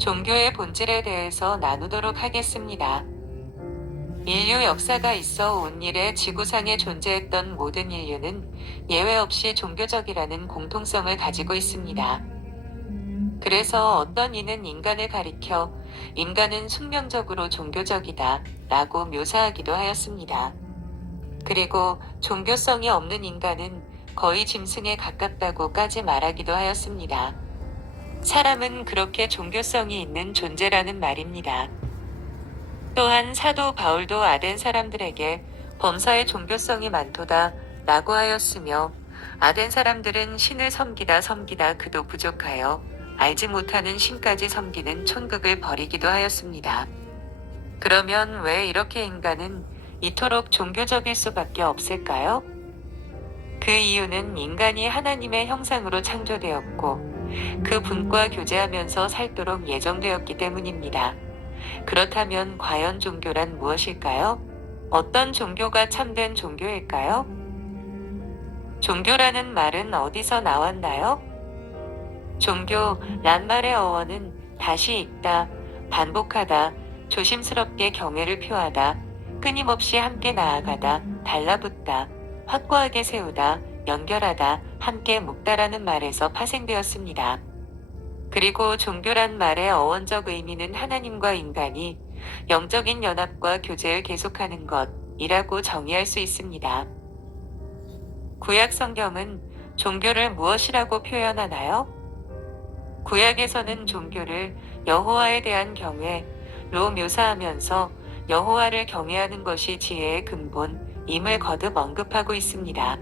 종교의 본질에 대해서 나누도록 하겠습니다. 인류 역사가 있어 온 일에 지구상에 존재했던 모든 인류는 예외 없이 종교적이라는 공통성을 가지고 있습니다. 그래서 어떤 이는 인간을 가리켜 인간은 숙명적으로 종교적이다 라고 묘사하기도 하였습니다. 그리고 종교성이 없는 인간은 거의 짐승에 가깝다고까지 말하기도 하였습니다. 사람은 그렇게 종교성이 있는 존재라는 말입니다. 또한 사도 바울도 아덴 사람들에게 범사에 종교성이 많도다 라고 하였으며, 아덴 사람들은 신을 섬기다 그도 부족하여 알지 못하는 신까지 섬기는 촌극을 벌이기도 하였습니다. 그러면 왜 이렇게 인간은 이토록 종교적일 수밖에 없을까요? 그 이유는 인간이 하나님의 형상으로 창조되었고 그 분과 교제하면서 살도록 예정되었기 때문입니다. 그렇다면 과연 종교란 무엇일까요? 어떤 종교가 참된 종교일까요? 종교라는 말은 어디서 나왔나요? 종교란 말의 어원은 다시 읽다, 반복하다, 조심스럽게 경애를 표하다, 끊임없이 함께 나아가다, 달라붙다, 확고하게 세우다, 연결하다, 함께 묶다라는 말에서 파생되었습니다. 그리고 종교란 말의 어원적 의미는 하나님과 인간이 영적인 연합과 교제를 계속하는 것이라고 정의할 수 있습니다. 구약 성경은 종교를 무엇이라고 표현하나요? 구약에서는 종교를 여호와에 대한 경외로 묘사하면서 여호와를 경외하는 것이 지혜의 근본임을 거듭 언급하고 있습니다.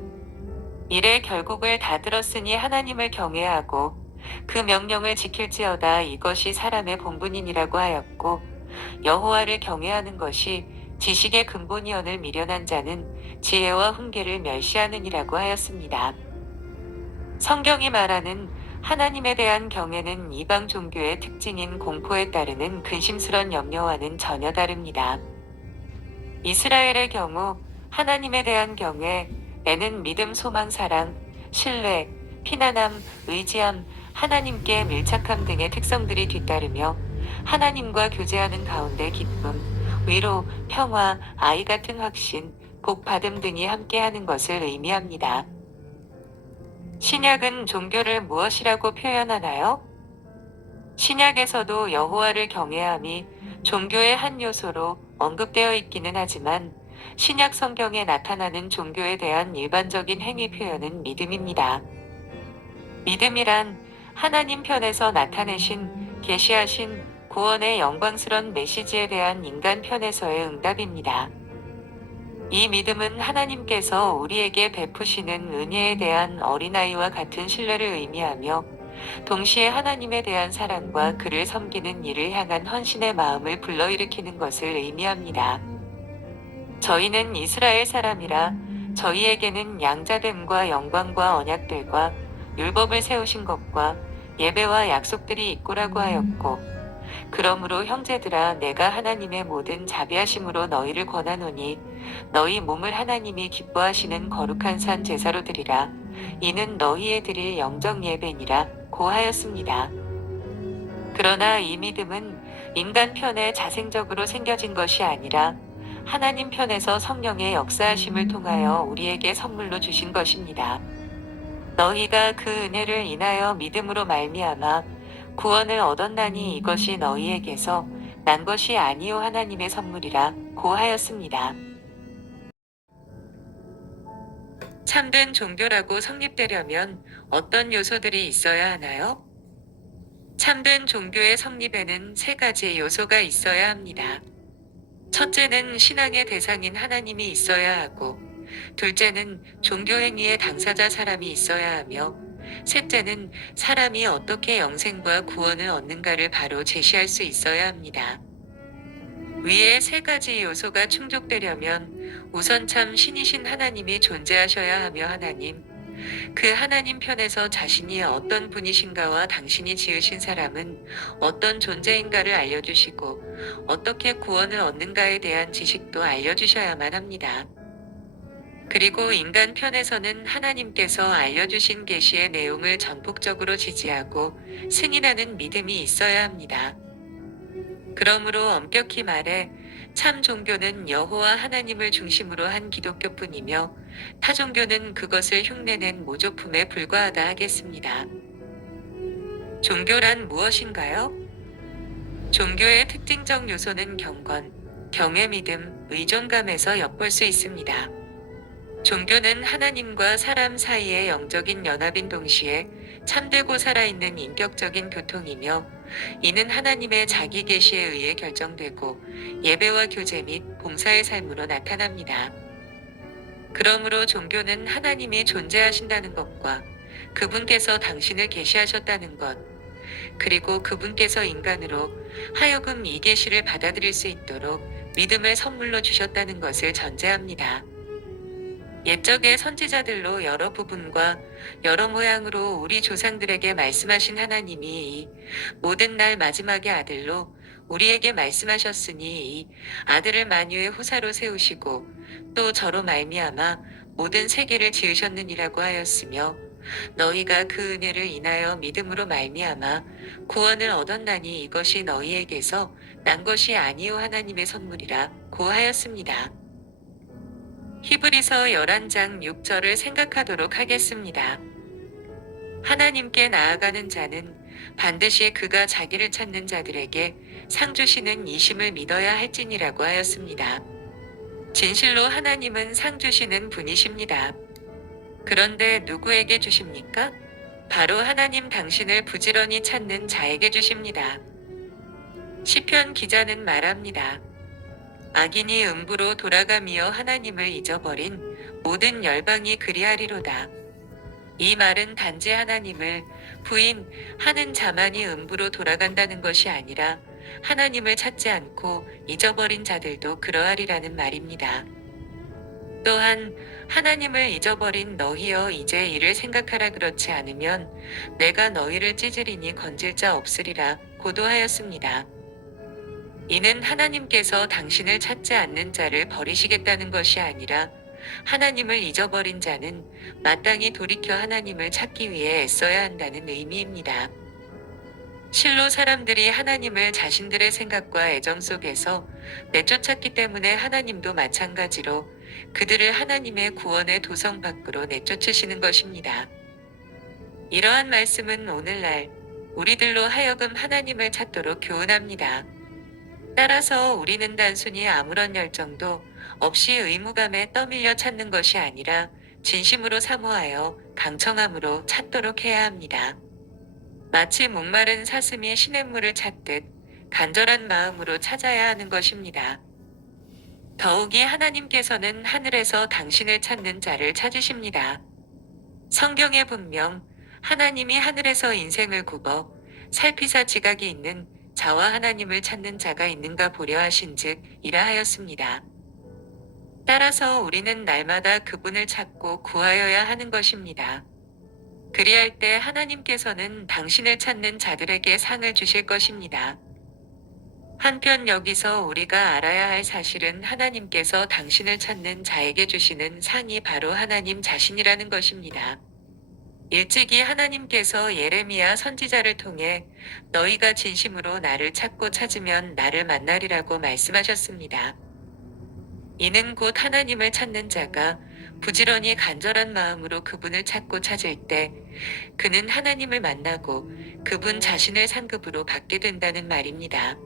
이래 결국을 다 들었으니 하나님을 경외하고 그 명령을 지킬지어다 이것이 사람의 본분이니라고 하였고, 여호와를 경외하는 것이 지식의 근본이언을 미련한 자는 지혜와 훈계를 멸시하느니라고 하였습니다. 성경이 말하는 하나님에 대한 경외는 이방 종교의 특징인 공포에 따르는 근심스런 염려와는 전혀 다릅니다. 이스라엘의 경우 하나님에 대한 경외에는 믿음, 소망, 사랑, 신뢰, 피난함, 의지함, 하나님께 밀착함 등의 특성들이 뒤따르며 하나님과 교제하는 가운데 기쁨, 위로, 평화, 아이 같은 확신, 복 받음 등이 함께하는 것을 의미합니다. 신약은 종교를 무엇이라고 표현하나요? 신약에서도 여호와를 경외함이 종교의 한 요소로 언급되어 있기는 하지만 신약 성경에 나타나는 종교에 대한 일반적인 행위 표현은 믿음입니다. 믿음이란 하나님 편에서 나타내신, 계시하신 구원의 영광스런 메시지에 대한 인간 편에서의 응답입니다. 이 믿음은 하나님께서 우리에게 베푸시는 은혜에 대한 어린아이와 같은 신뢰를 의미하며 동시에 하나님에 대한 사랑과 그를 섬기는 일을 향한 헌신의 마음을 불러일으키는 것을 의미합니다. 저희는 이스라엘 사람이라 저희에게는 양자됨과 영광과 언약들과 율법을 세우신 것과 예배와 약속들이 있고라고 하였고, 그러므로 형제들아 내가 하나님의 모든 자비하심으로 너희를 권하노니 너희 몸을 하나님이 기뻐하시는 거룩한 산 제사로 드리라. 이는 너희의 드릴 영적 예배니라 고 하였습니다. 그러나 이 믿음은 인간 편에 자생적으로 생겨진 것이 아니라 하나님 편에서 성령의 역사하심을 통하여 우리에게 선물로 주신 것입니다. 너희가 그 은혜를 인하여 믿음으로 말미암아 구원을 얻었나니 이것이 너희에게서 난 것이 아니요 하나님의 선물이라 고 하였습니다. 참된 종교라고 성립되려면 어떤 요소들이 있어야 하나요? 참된 종교의 성립에는 세 가지 요소가 있어야 합니다. 첫째는 신앙의 대상인 하나님이 있어야 하고, 둘째는 종교 행위의 당사자 사람이 있어야 하며, 셋째는 사람이 어떻게 영생과 구원을 얻는가를 바로 제시할 수 있어야 합니다. 위의 세 가지 요소가 충족되려면 우선 참 신이신 하나님이 존재하셔야 하며, 그 하나님 편에서 자신이 어떤 분이신가와 당신이 지으신 사람은 어떤 존재인가를 알려주시고 어떻게 구원을 얻는가에 대한 지식도 알려주셔야만 합니다. 그리고 인간 편에서는 하나님께서 알려주신 계시의 내용을 전폭적으로 지지하고 승인하는 믿음이 있어야 합니다. 그러므로 엄격히 말해 참 종교는 여호와 하나님을 중심으로 한 기독교뿐이며 타 종교는 그것을 흉내낸 모조품에 불과하다 하겠습니다. 종교란 무엇인가요? 종교의 특징적 요소는 경건, 경외 믿음, 의존감에서 엿볼 수 있습니다. 종교는 하나님과 사람 사이의 영적인 연합인 동시에 참되고 살아있는 인격적인 교통이며, 이는 하나님의 자기 계시에 의해 결정되고 예배와 교제 및 봉사의 삶으로 나타납니다. 그러므로 종교는 하나님이 존재하신다는 것과 그분께서 당신을 계시하셨다는 것, 그리고 그분께서 인간으로 하여금 이 계시를 받아들일 수 있도록 믿음을 선물로 주셨다는 것을 전제합니다. 옛적의 선지자들로 여러 부분과 여러 모양으로 우리 조상들에게 말씀하신 하나님이 이 모든 날 마지막의 아들로 우리에게 말씀하셨으니, 이 아들을 만유의 후사로 세우시고 또 저로 말미암아 모든 세계를 지으셨느니라고 하였으며, 너희가 그 은혜를 인하여 믿음으로 말미암아 구원을 얻었나니 이것이 너희에게서 난 것이 아니요 하나님의 선물이라 고 하였습니다. 히브리서 11장 6절을 생각하도록 하겠습니다. 하나님께 나아가는 자는 반드시 그가 자기를 찾는 자들에게 상 주시는 이심을 믿어야 할지니라고 하였습니다. 진실로 하나님은 상 주시는 분이십니다. 그런데 누구에게 주십니까? 바로 하나님 당신을 부지런히 찾는 자에게 주십니다. 시편 기자는 말합니다. 악인이 음부로 돌아가며 하나님을 잊어버린 모든 열방이 그리하리로다. 이 말은 단지 하나님을 부인하는 자만이 음부로 돌아간다는 것이 아니라 하나님을 찾지 않고 잊어버린 자들도 그러하리라는 말입니다. 또한 하나님을 잊어버린 너희여 이제 이를 생각하라, 그렇지 않으면 내가 너희를 찢으리니 건질 자 없으리라 고도하였습니다. 이는 하나님께서 당신을 찾지 않는 자를 버리시겠다는 것이 아니라 하나님을 잊어버린 자는 마땅히 돌이켜 하나님을 찾기 위해 애써야 한다는 의미입니다. 실로 사람들이 하나님을 자신들의 생각과 애정 속에서 내쫓았기 때문에 하나님도 마찬가지로 그들을 하나님의 구원의 도성 밖으로 내쫓으시는 것입니다. 이러한 말씀은 오늘날 우리들로 하여금 하나님을 찾도록 교훈합니다. 따라서 우리는 단순히 아무런 열정도 없이 의무감에 떠밀려 찾는 것이 아니라 진심으로 사모하여 강청함으로 찾도록 해야 합니다. 마치 목마른 사슴이 시냇물을 찾듯 간절한 마음으로 찾아야 하는 것입니다. 더욱이 하나님께서는 하늘에서 당신을 찾는 자를 찾으십니다. 성경에 분명 하나님이 하늘에서 인생을 굽어 살피사 지각이 있는 자와 하나님을 찾는 자가 있는가 보려 하신즉 이라 하였습니다. 따라서 우리는 날마다 그분을 찾고 구하여야 하는 것입니다. 그리할 때 하나님께서는 당신을 찾는 자들에게 상을 주실 것입니다. 한편 여기서 우리가 알아야 할 사실은 하나님께서 당신을 찾는 자에게 주시는 상이 바로 하나님 자신이라는 것입니다. 일찍이 하나님께서 예레미야 선지자를 통해 너희가 진심으로 나를 찾고 찾으면 나를 만나리라고 말씀하셨습니다. 이는 곧 하나님을 찾는 자가 부지런히 간절한 마음으로 그분을 찾고 찾을 때 그는 하나님을 만나고 그분 자신을 상급으로 받게 된다는 말입니다.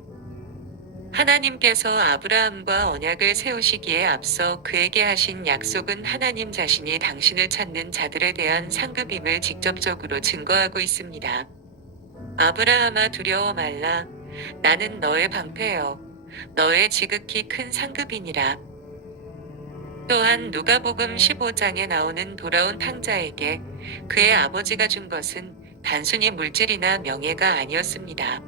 하나님께서 아브라함과 언약을 세우시기에 앞서 그에게 하신 약속은 하나님 자신이 당신을 찾는 자들에 대한 상급임을 직접적으로 증거하고 있습니다. 아브라함아 두려워 말라. 나는 너의 방패여 너의 지극히 큰 상급이니라. 또한 누가복음 15장에 나오는 돌아온 탕자에게 그의 아버지가 준 것은 단순히 물질이나 명예가 아니었습니다.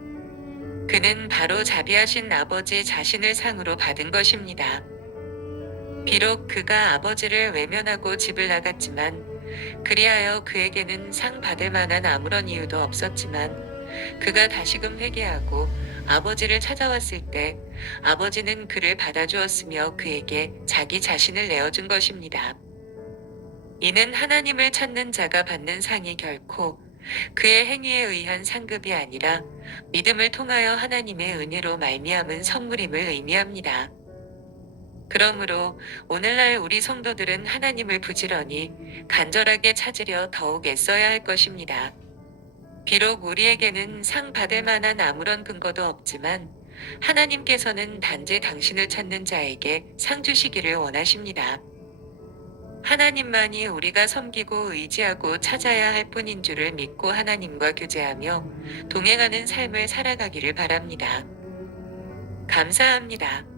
그는 바로 자비하신 아버지 자신을 상으로 받은 것입니다. 비록 그가 아버지를 외면하고 집을 나갔지만, 그리하여 그에게는 상 받을 만한 아무런 이유도 없었지만, 그가 다시금 회개하고 아버지를 찾아왔을 때 아버지는 그를 받아주었으며 그에게 자기 자신을 내어준 것입니다. 이는 하나님을 찾는 자가 받는 상이 결코 그의 행위에 의한 상급이 아니라 믿음을 통하여 하나님의 은혜로 말미암은 선물임을 의미합니다. 그러므로 오늘날 우리 성도들은 하나님을 부지런히 간절하게 찾으려 더욱 애써야 할 것입니다. 비록 우리에게는 상 받을 만한 아무런 근거도 없지만 하나님께서는 단지 당신을 찾는 자에게 상 주시기를 원하십니다. 하나님만이 우리가 섬기고 의지하고 찾아야 할 뿐인 줄을 믿고 하나님과 교제하며 동행하는 삶을 살아가기를 바랍니다. 감사합니다.